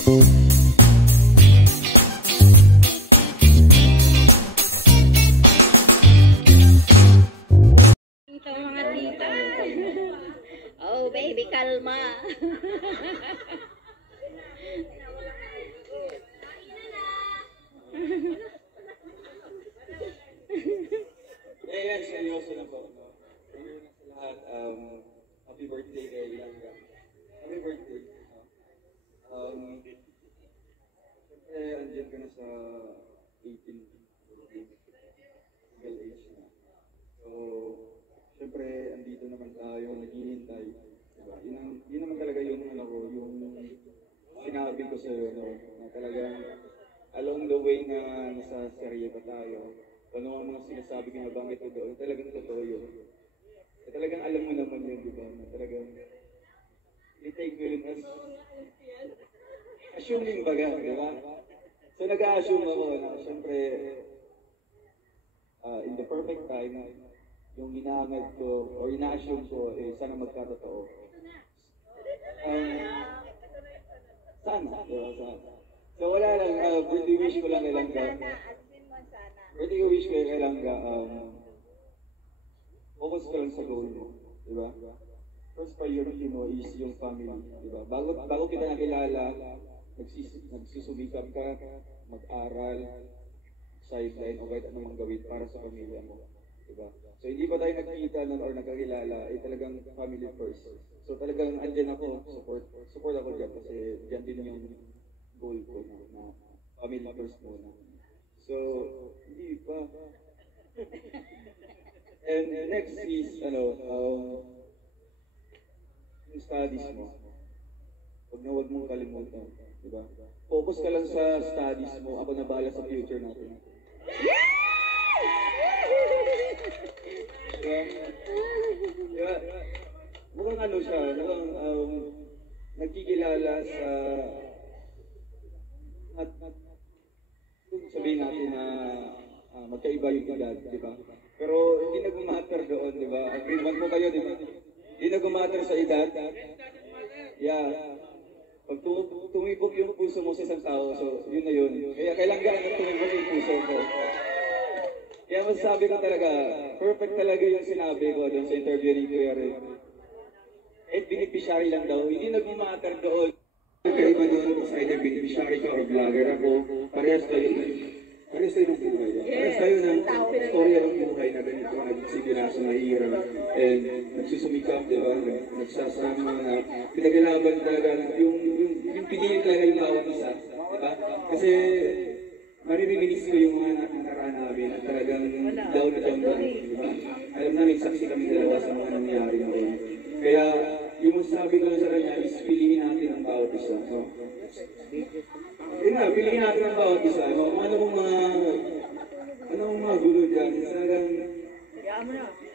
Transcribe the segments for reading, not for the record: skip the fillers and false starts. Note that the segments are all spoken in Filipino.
Oh, baby, kalma. Ayan, seryoso na po. Lahat, happy birthday kay Ilanga. Happy birthday. Siyempre, andyan ka na sa 18. Legal age na. So, siyempre, andito naman tayo, naghihintay. Diba? Yun naman talaga yung sinabi ko sa'yo, no? Na talagang along the way na nasa serye pa tayo, ano ang mga sinasabi ko na bangit ko doon, talagang totoo yun. Talagang alam mo naman yun, di ba? Na talagang i-take mo yun as assuming baga, di ba? So nag-a-assume ako na siyempre in the perfect time, yung inaangad ko or ina-assume ko sana magkatotoo. Sana, di ba? Sana. So wala lang, birthday wish ko lang kay Langga. Birthday wish ko kay Langga, focus ka lang sa goal mo, di ba? First priority mo is yung family, di ba? Bago kita nakilala, nagsusubikap ka, mag-aral, sideline, o kahit anumang gawin para sa pamilya mo, di ba? So hindi pa tayo nagkita nun or nagkakilala, talagang family first. So talagang andyan ako, support ako dyan kasi dyan din yung goal ko na family first muna. So, hindi pa. And next is, yung studies mo. Huwag mong kalimutan, di ba? Focus ka lang sa studies mo, ako na bahala sa future natin. Diba? Mukhang siya, nagkikilala sa sabihin natin na magkaiba yung edad, di ba? Pero hindi nag-matter doon, di ba? Agreement mo kayo, di ba? Hindi nag-matter sa edad. Yeah. Pag tumibok yung puso mo sa isang tao, so yun na yun. Kaya kailangan na tumibok yung puso ko. Kaya masasabi ko talaga, perfect talaga yung sinabi ko doon sa interview ni Kuya Ray. At beneficiary lang daw, hindi nag-matter doon. Kaiba doon kung sa either beneficiary ka or vlogger ako, parehas tayo ng buhay. Parehas tayo ng storya ng buhay na ganito, nagsige na sa mahirap, and nagsusumikap, di ba? Nagsasama na pinaglalaban talaga, yung pinili talaga yung bawat isa, di ba? Kasi maririnig ko yung mga nakaraan namin at talagang down na down, di ba? Alam namin, saksi kami dalawa sa mga nangyari noon. Kaya, yung masasabi ko lang sa kanya is piliin natin ang bawat isa. No? Yun nga, piliin natin ang bawat isa. No? Ano mong mga gulo dyan? Talagang...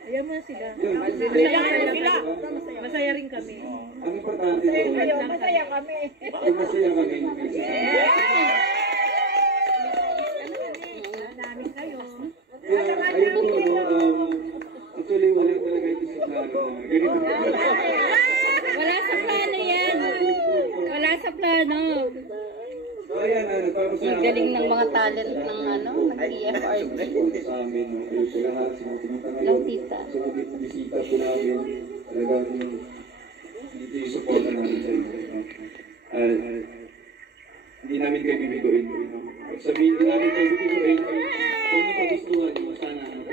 Ayaw mo na sila. Masaya rin kami. Ang importante doon. Masaya kami. Masaya kami. Dami kayo. Ayun po, actually, wala talaga ito sa plano. Ganito. Wala sa plano yan. Wala sa plano. So, ayan, Ang galing ng mga talent ng ng-TFRD. sa amin, sa lahat, Ng tita. sa mga bisita po namin, talagang dito yung support namin sa inyo. Hindi namin kayo bibiguin. Sabihin, hindi namin kayo bibiguin. Kung ano kagustuhan nyo, sana in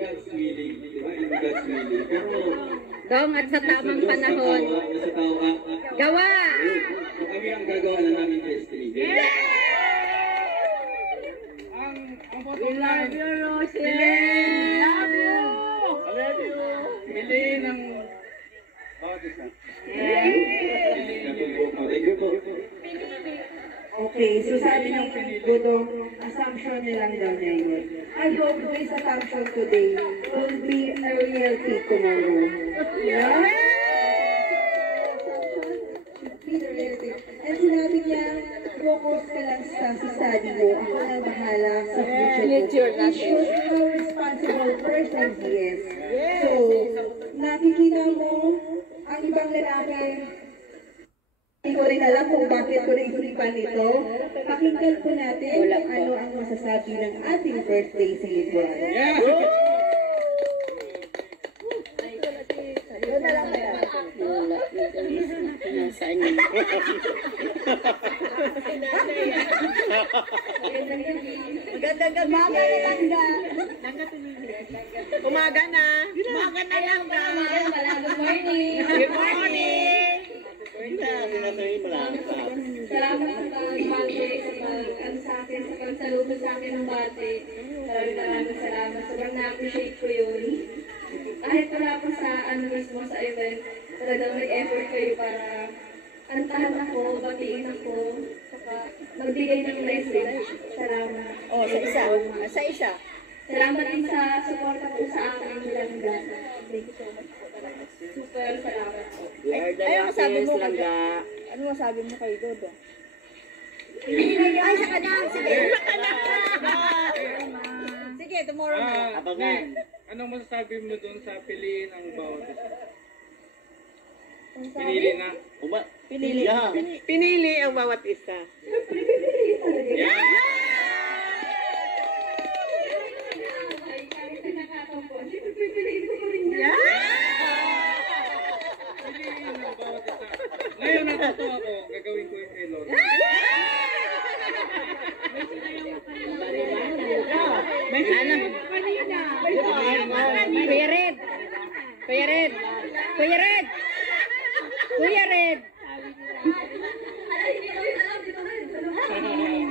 God's willing, di ba? In God's willing. Pero, Dong, at sa tamang panahon. sa tao, Gawa! so kami ang gagawa na namin destiny. We love you, Rosie! Love you! Piliin ang bawat isa. Thank you po. Okay, so sabi ng Budong, assumption nilang daw niya yun. I hope this assumption today will be a reality tomorrow. Yeah? Should be the reality. And sinabi niya, focus ka lang sa study mo. Ako na bahala sa future ko. It shows how responsible person he is. So, nakikita mo ang ibang lalaki Hindi ko rin alam kung bakit ko naisipan ito. Pakinggan po natin kung ano ang masasabi ng ating birthday celebrant. Yeah! Wala. Nasaan yun? Magandang mama ni Langga. Umaga na. Umaga na Langga. Good morning. Good morning. Salamat sa pag-bate, sa akin, sa pagsalubog sa akin ng bate. Maraming salamat. Sobrang na-appreciate ko yun. Kahit wala pa sa mismo sa event, talagang nag-effort kayo para kantahan ako, batiin ako, saka magbigay ng message. Salamat. Oh, sa isa. Sa isa. Salamat din sa suporta po sa akin. Langga. Thank you so much po talaga. Super salamat po. Ano masabi mo kay Ano masabi mo kay Dodo? Ay, sa kanya. Sige. Sige, tomorrow na. Anong masasabi mo doon sa piliin ang bawat isa? Pinili na. Pinili ang bawat isa. Piliin ang bawat isa. Ngayon natuto ako, gagawin ko yung kay Lord. Kuya Red. Kuya Red. Kuya Red. Kuya Red.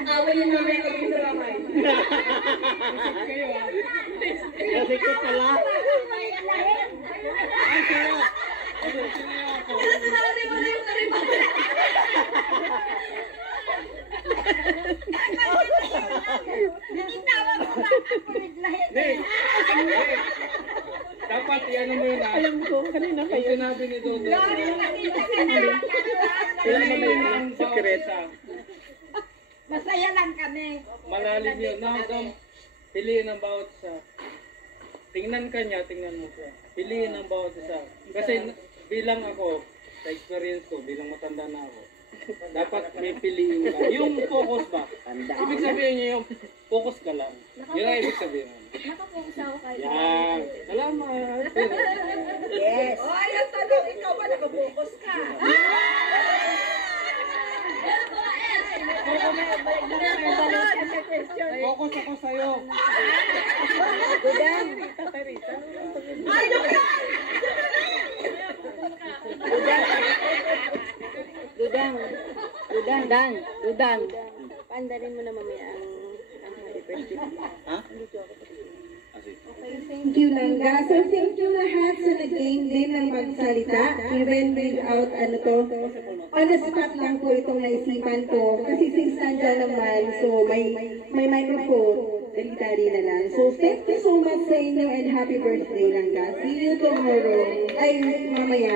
Away yung mamaya pag-ibramay. Kasi ko pala. Dapat i-ano mo yun ah. Alam ko, kanina Yung kayo. sinabi ni Dodo. Piliin ang bawat isa. Masaya lang kami. Malalim yun. Nakagam, piliin ang bawat isa. Tingnan ka niya, tingnan mo siya. Piliin ang bawat isa. Kasi bilang ako, sa experience ko, bilang matanda na ako, dapat may piliin ka. Yung focus ba? Ibig sabihin niya yung focus ka lang. Yun ang ibig sabihin. Nakapokus ako kahit Yan. Salamat. Yes. Oh, ayun tanong. Ikaw ba nakapokus ka? Focus ako sa'yo. Gudang. Dudang. Dudang. Dan. Dudang. Paandarin mo na mamaya ang happy birthday. Thank you, Langga. So, thank you lahat sa nag-game din ng magsalita. Even without, on the spot lang po itong naisipan ko. Kasi since nandiyan naman, so may microphone. Dali-dali na lang. So, thank you so much sa inyo and happy birthday, Langga. See you tomorrow. Ay, mamaya.